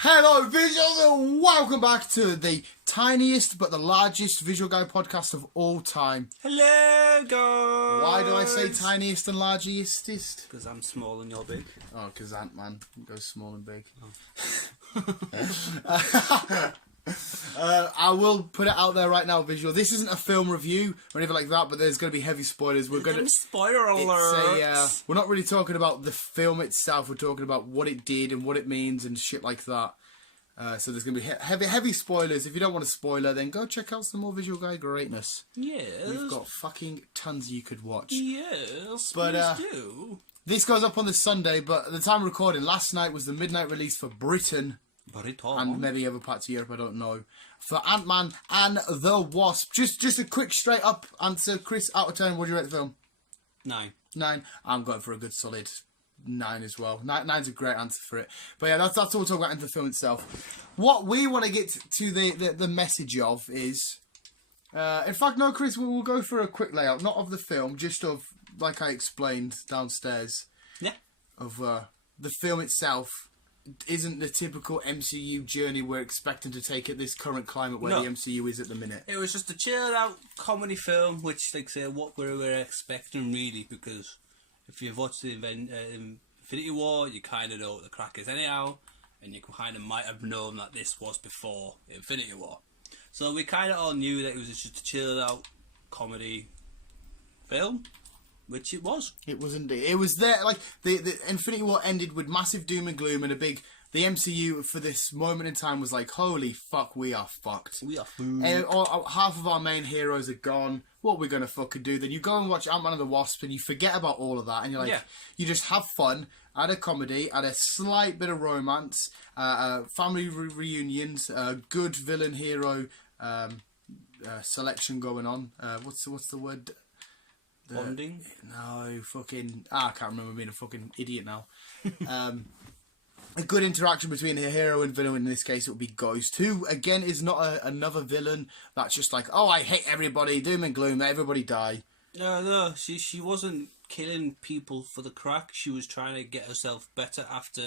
Hello, visuals, and welcome back to the tiniest but the largest visual guy podcast of all time. Hello, guys! Why do I say tiniest and largest? Because I'm small and you're big. Oh, because Ant-Man goes small and big. I will put it out there right now, visual. This isn't a film review or anything like that, but there's going to be heavy spoilers. We're going to spoiler alert. We're not really talking about the film itself. We're talking about what it did and what it means and shit like that. So there's going to be heavy spoilers. If you don't want a spoiler, then go check out some more visual guy greatness. Yes. We've got fucking tons you could watch. Yes, but please do. This goes up on the Sunday, but at the time of recording, last night was the midnight release for Britain. And maybe other parts of Europe, I don't know. For Ant-Man and the Wasp. Just a quick straight up answer. Chris, out of 10, what do you rate the film? 9. 9. I'm going for a good solid 9 as well. 9's a great answer for it. But yeah, that's all we're talking about in the film itself. What we want to get to the message of is... in fact, no, Chris, we'll go for a quick layout. Not of the film, just of, like I explained downstairs. Yeah. Of the film itself. Isn't the typical MCU journey we're expecting to take at this current climate where the MCU is at the minute. It was just a chilled out comedy film, which, like say, what we were expecting really, because if you've watched the Infinity War, you kind of know what the crack is anyhow, and you kind of might have known that this was before Infinity War. So we kind of all knew that it was just a chilled out comedy film. Which it was. It was indeed. It was there, like, the Infinity War ended with massive doom and gloom and the MCU for this moment in time was like, holy fuck, we are fucked. We are fucked. Half of our main heroes are gone. What are we going to fucking do? Then you go and watch Ant-Man and the Wasp and you forget about all of that and you're like, you just have fun, add a comedy, add a slight bit of romance, family reunions, good villain hero selection going on. What's the word? Bonding? No, fucking... I can't remember being a fucking idiot now. A good interaction between a hero and villain, in this case it would be Guyz, who, again, is not another villain that's just like, oh, I hate everybody, doom and gloom, everybody die. No, she wasn't killing people for the crack. She was trying to get herself better after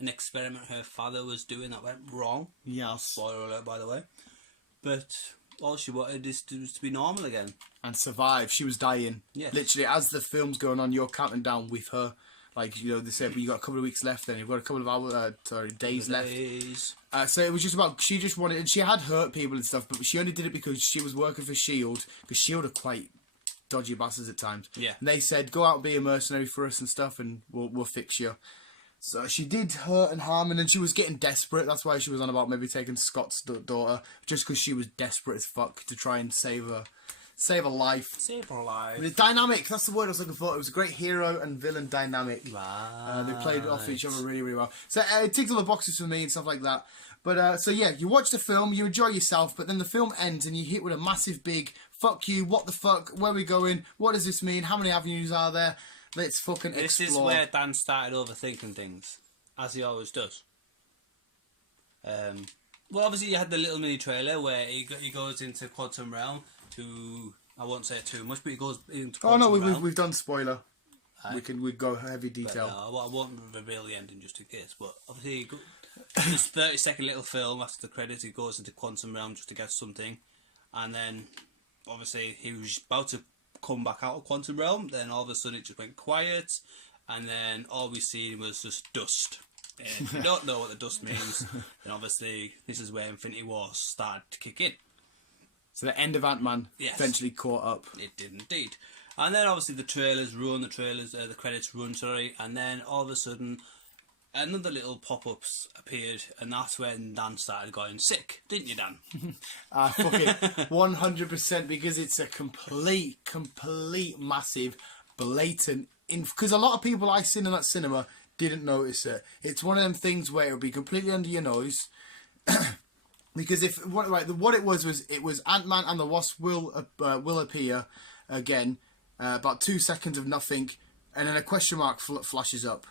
an experiment her father was doing that went wrong. Yes. Spoiler alert, by the way. But... all she wanted is to be normal again. And survive. She was dying. Yes. Literally, as the film's going on, you're counting down with her. Like, you know, they said, you got a couple of weeks left then. You've got a couple of hours, days left. So it was just about, she just wanted, and she had hurt people and stuff, but she only did it because she was working for S.H.I.E.L.D., because S.H.I.E.L.D. are quite dodgy bastards at times. Yeah. And they said, go out and be a mercenary for us and stuff, and we'll fix you. So she did hurt and harm, and then she was getting desperate. That's why she was on about maybe taking Scott's daughter, just because she was desperate as fuck to try and save her life. Save her life. But it's dynamic. That's the word I was looking for. It was a great hero and villain dynamic. Right. They played off each other really, really well. So it ticks all the boxes for me and stuff like that. But so yeah, you watch the film, you enjoy yourself, but then the film ends and you hit with a massive big fuck you. What the fuck? Where are we going? What does this mean? How many avenues are there? Let's fucking explore. This is where Dan started overthinking things, as he always does. Well, obviously you had the little mini trailer where he goes into Quantum Realm to, I won't say too much, but he goes into Quantum Realm. We've done spoiler. We go heavy detail. But, I won't reveal the ending just in case. But obviously, this 30-second little film after the credits, he goes into Quantum Realm just to get something, and then obviously he was about to come back out of Quantum Realm, then all of a sudden it just went quiet, and then all we seen was just dust. And if you don't know what the dust means, then obviously this is where Infinity War started to kick in. So the end of Ant-Man eventually caught up. It did indeed. And then obviously the credits run, and then all of a sudden another little pop-ups appeared, and that's when Dan started going sick, didn't you, Dan? Fucking 100%, because it's a complete massive, blatant... Because a lot of people I seen in that cinema didn't notice it. It's one of them things where it'll be completely under your nose. Because what it was Ant-Man and the Wasp will appear again, about 2 seconds of nothing, and then a question mark flashes up.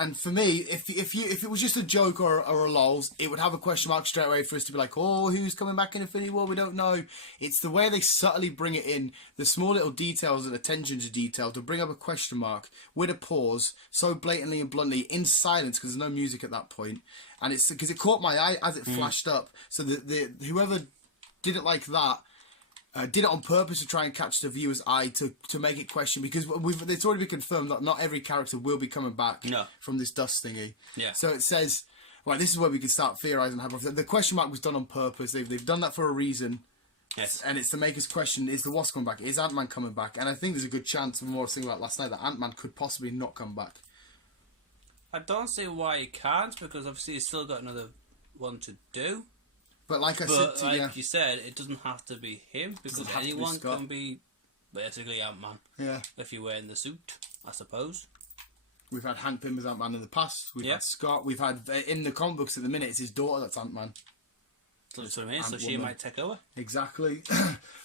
And for me, if it was just a joke or a lols, it would have a question mark straight away for us to be like, oh, who's coming back in Infinity War? We don't know. It's the way they subtly bring it in, the small little details and attention to detail to bring up a question mark with a pause, so blatantly and bluntly in silence because there's no music at that point, and it's because it caught my eye as it flashed up. So the whoever did it like that. Did it on purpose to try and catch the viewer's eye to make it question, because it's already been confirmed that not every character will be coming back from this dust thingy. Yeah. So it says, right, this is where we can start theorising. The question mark was done on purpose. They've done that for a reason. Yes. And it's to make us question, is the Wasp coming back? Is Ant-Man coming back? And I think there's a good chance, from what I was thinking about last night, that Ant-Man could possibly not come back. I don't see why he can't, because obviously he's still got another one to do. But like I but said, like you said, it doesn't have to be him, because anyone can be basically Ant-Man. Yeah. If you're wearing the suit, I suppose. We've had Hank Pym as Ant-Man in the past. We've had Scott. We've had, in the comic books at the minute, it's his daughter that's Ant-Man. That's what I mean. So she might take over. Exactly.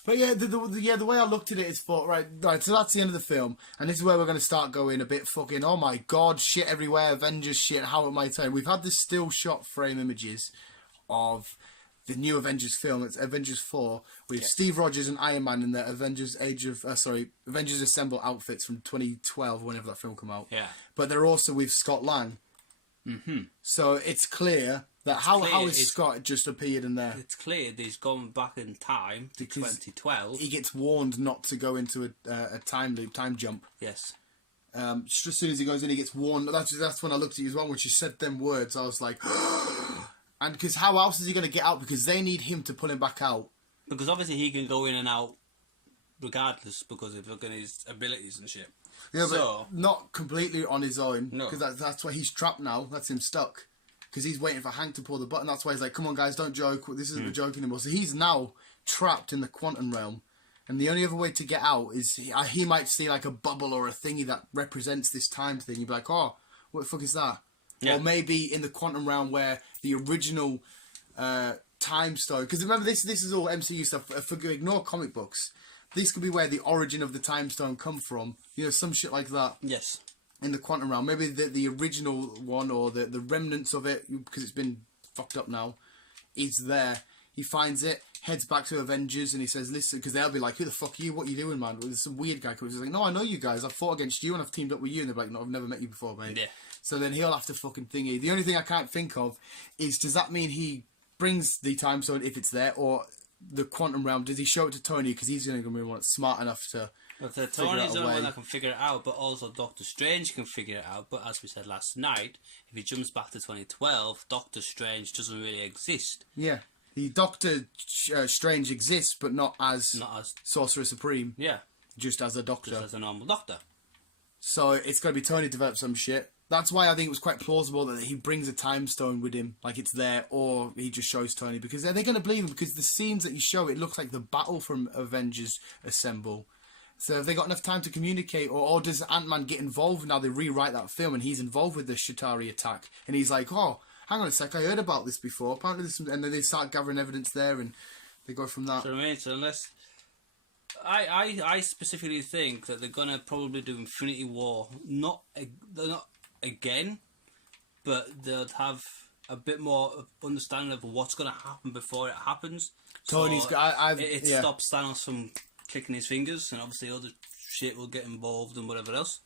But yeah, the way I looked at it is right, so that's the end of the film. And this is where we're going to start going a bit fucking, oh my god, shit everywhere, Avengers shit, how it might turn. We've had this still shot frame images of the new Avengers film. It's Avengers 4 with Steve Rogers and Iron Man in their Avengers Avengers Assemble outfits from 2012, whenever that film came out. Yeah. But they're also with Scott Lang. Mm-hmm. So it's clear that how is Scott just appeared in there? It's clear that he's gone back in time to 2012. He gets warned not to go into a time loop, time jump. Yes. Just as soon as he goes in, he gets warned. That's when I looked at you as well. When she said them words, I was like... And because how else is he going to get out? Because they need him to pull him back out. Because obviously he can go in and out regardless, because of his abilities and shit. Yeah, but not completely on his own. No. Because that's why he's trapped now. That's him stuck. Because he's waiting for Hank to pull the button. That's why he's like, come on guys, don't joke. This isn't a joke anymore. So he's now trapped in the quantum realm. And the only other way to get out is he might see like a bubble or a thingy that represents this time thing. You'd be like, oh, what the fuck is that? Yeah. Or maybe in the quantum realm where the original time stone... Because remember, this is all MCU stuff. Ignore comic books. This could be where the origin of the time stone come from. You know, some shit like that. Yes. In the quantum realm. Maybe the original one or the remnants of it, because it's been fucked up now, is there. He finds it, heads back to Avengers, and he says, listen, because they'll be like, who the fuck are you? What are you doing, man? There's some weird guy comes. He's like, no, I know you guys. I've fought against you and I've teamed up with you. And they're like, no, I've never met you before, mate. Yeah. So then he'll have to fucking thingy. The only thing I can't think of is, does that mean he brings the time stone if it's there, or the quantum realm? Does he show it to Tony because he's going to be one that's smart enough to? But Tony's the only one that can figure it out, but also Doctor Strange can figure it out. But as we said last night, if he jumps back to 2012, Doctor Strange doesn't really exist. Yeah, the Doctor Strange exists, but not as Sorcerer Supreme. Yeah, just as a Doctor, just as a normal Doctor. So it's got to be Tony develop some shit. That's why I think it was quite plausible that he brings a time stone with him, like it's there, or he just shows Tony, because they're going to believe him, because the scenes that you show, it looks like the battle from Avengers Assemble. So have they got enough time to communicate, or does Ant-Man get involved now? They rewrite that film and he's involved with the Chitauri attack, and he's like, oh, hang on a sec, I heard about this before. Apparently this, and then they start gathering evidence there, and they go from that. So I mean, so unless I specifically think that they're gonna probably do Infinity War, they're not again, but they'll have a bit more understanding of what's gonna happen before it happens. Tony's got. It stops Thanos from clicking his fingers, and obviously other shit will get involved and whatever else.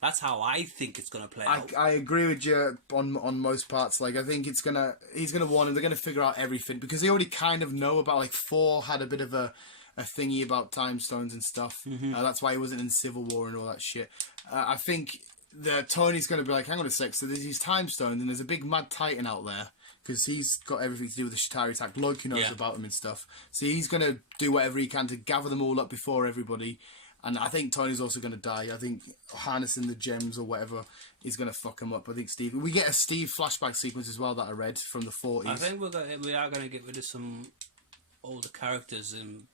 That's how I think it's gonna play out. I agree with you on most parts. Like, I think he's gonna warn him. They're gonna figure out everything, because they already kind of know about, like, Thor had a bit of a thingy about time stones and stuff. Mm-hmm. That's why he wasn't in Civil War and all that shit. I think that Tony's going to be like, hang on a sec, so there's these time stones and there's a big mad titan out there, because he's got everything to do with the Chitauri attack. Loki knows about him and stuff. So he's going to do whatever he can to gather them all up before everybody. And I think Tony's also going to die. I think harnessing the gems or whatever is going to fuck him up. I think we get a Steve flashback sequence as well that I read from the 40s. I think we are going to get rid of some older characters, and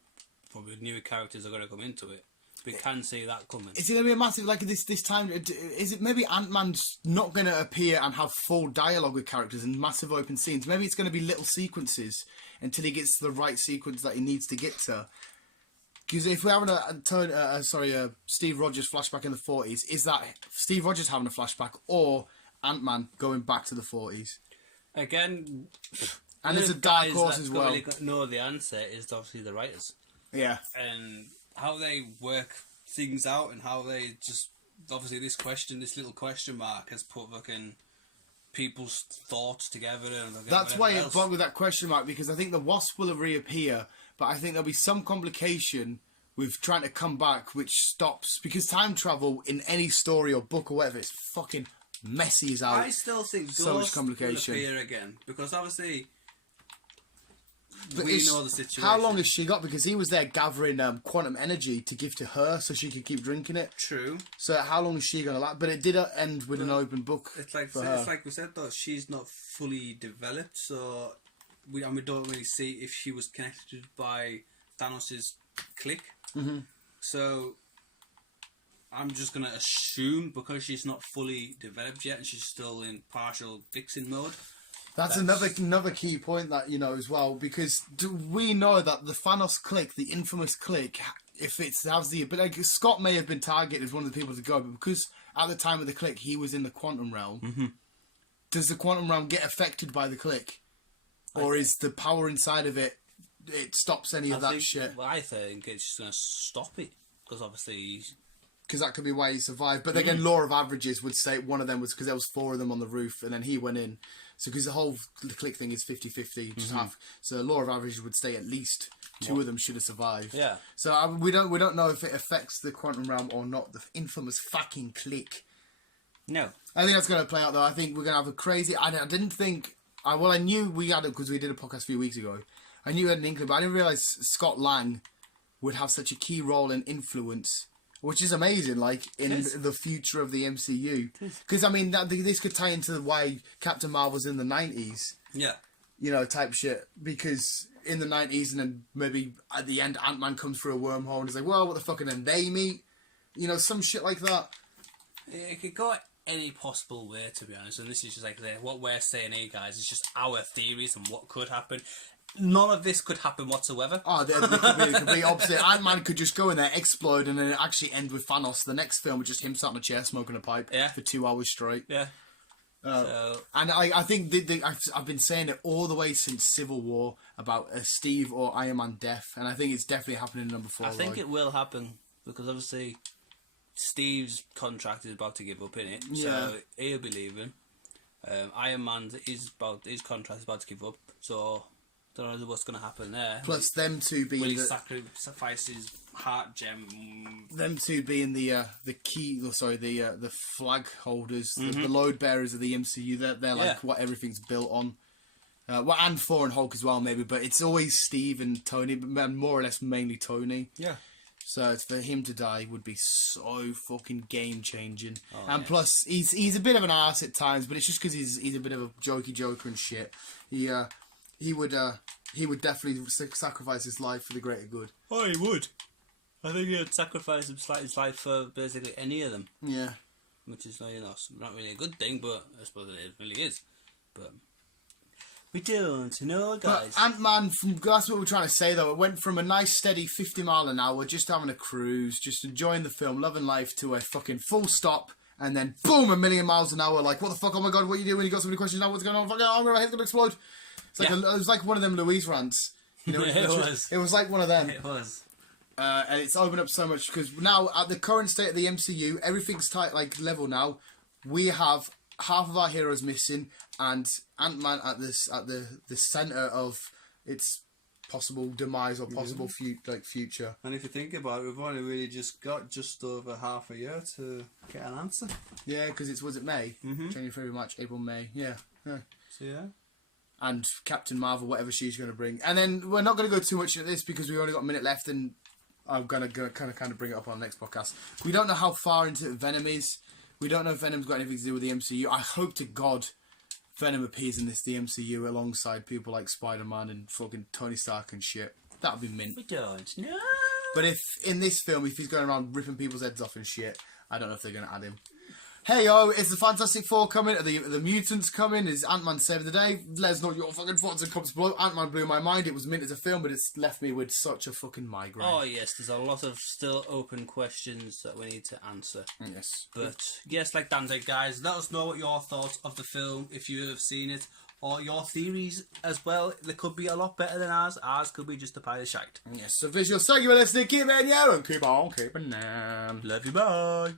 probably newer characters are going to come into it. We can see that coming. Is it going to be a massive, like, this time? Is it maybe Ant-Man's not going to appear and have full dialogue with characters and massive open scenes? Maybe it's going to be little sequences until he gets to the right sequence that he needs to get to. Because if we're having a Steve Rogers flashback in the 40s, is that Steve Rogers having a flashback, or Ant-Man going back to the 40s. Again, And there's a dark horse as well. Really know the answer is obviously the writers. Yeah. And how they work things out and how they just... Obviously this little question mark has put fucking people's thoughts together. And That's why it bugged with that question mark, because I think the Wasp will reappear, but I think there'll be some complication with trying to come back, which stops... Because time travel in any story or book or whatever, it's fucking messy as hell. I still think so much Ghost complication. will appear again, because obviously... But we know the situation. How long has she got? Because he was there gathering quantum energy to give to her so she could keep drinking it. True. So how long is she going to last? But it did end with an open book. It's like we said though, she's not fully developed, so we don't really see if she was connected by Thanos' clique. Mm-hmm. So I'm just gonna assume because she's not fully developed yet and she's still in partial fixing mode. That's another key point that, as well, because we know that the Thanos clique, the infamous clique, if it has the... But like, Scott may have been targeted as one of the people to go, but because at the time of the clique he was in the quantum realm, does the quantum realm get affected by the clique? Or is the power inside of it stops any of that shit? Well, I think it's just going to stop it, because obviously... Because that could be why he survived. But again, law of averages would say one of them was because there was 4 of them on the roof and then he went in. So because the click thing is 50-50, just half. So law of averages would say at least 2 of them should have survived. Yeah. So we don't know if it affects the quantum realm or not. The infamous fucking click. No. I think that's going to play out though. I think we're going to have a crazy... I didn't think... I knew we had it because we did a podcast a few weeks ago. I knew we had an inkling, but I didn't realise Scott Lang would have such a key role and influence... Which is amazing, like, in the future of the MCU. Because, I mean, this could tie into why Captain Marvel's in the 90s. Yeah. Type shit. Because in the 90s, and then maybe at the end, Ant-Man comes through a wormhole and he's like, well, what the fuck, and then they meet? Some shit like that. It could go any possible way, to be honest. And this is just like what we're saying here, guys, is just our theories and what could happen. None of this could happen whatsoever. Oh, they could be the complete opposite. Ant-Man could just go in there, explode, and then it actually end with Thanos. The next film was just him sat in a chair smoking a pipe for 2 hours straight. Yeah. And I think I've been saying it all the way since Civil War about Steve or Iron Man death, and I think it's definitely happening in number 4. I think it will happen, because obviously Steve's contract is about to give up, innit? So he'll be leaving. Iron Man, his contract is about to give up, so... Don't know what's going to happen there. Plus, them two being will he sacrifice his heart gem? Them two being the flag holders, the load bearers of the MCU. They're like what everything's built on. And Thor and Hulk as well, maybe. But it's always Steve and Tony, but more or less mainly Tony. Yeah. So for him to die would be so fucking game changing. And plus, he's a bit of an arse at times, but it's just because he's a bit of a jokey joker and shit. He would definitely sacrifice his life for the greater good. Oh, he would. I think he would sacrifice his life for basically any of them. Yeah. Which is not really a good thing, but I suppose it really is. But we don't know, guys. But Ant-Man, that's what we're trying to say though. It went from a nice steady 50 mile an hour, just having a cruise, just enjoying the film, loving life, to a fucking full stop. And then boom, 1,000,000 miles an hour. Like, what the fuck? Oh my god, what are you doing? You got so many questions now. What's going on? Fucking, oh my head's gonna explode. It's like it was like one of them Louise rants. It was like one of them. It was. And it's opened up so much because now at the current state of the MCU, everything's tight, like level now. We have half of our heroes missing, and Ant-Man at the center of its possible demise or possible future. And if you think about it, we've only really just got just over half a year to get an answer. Yeah, because was it May? January, February, March, April, May. Yeah. So yeah. And Captain Marvel, whatever she's going to bring. And then we're not going to go too much into this because we've only got a minute left, and I'm going to kind of bring it up on the next podcast. We don't know how far into Venom is. We don't know if Venom's got anything to do with the MCU. I hope to God Venom appears in the MCU alongside people like Spider-Man and fucking Tony Stark and shit. That would be mint. We don't know. But if in this film, if he's going around ripping people's heads off and shit, I don't know if they're going to add him. Hey yo, is the Fantastic Four coming? Are the mutants coming? Is Ant-Man saving the day? Let us know your fucking thoughts and comments below. Ant-Man blew my mind. It was meant as a film, but it's left me with such a fucking migraine. Oh yes, there's a lot of still open questions that we need to answer. Yes. But yes, like Dan did, guys, let us know what your thoughts of the film, if you have seen it, or your theories as well. They could be a lot better than ours. Ours could be just a pile of shite. Yes, so visual, thank you for listening. Keep it in, yo, and keep on keeping on. Love you, bye.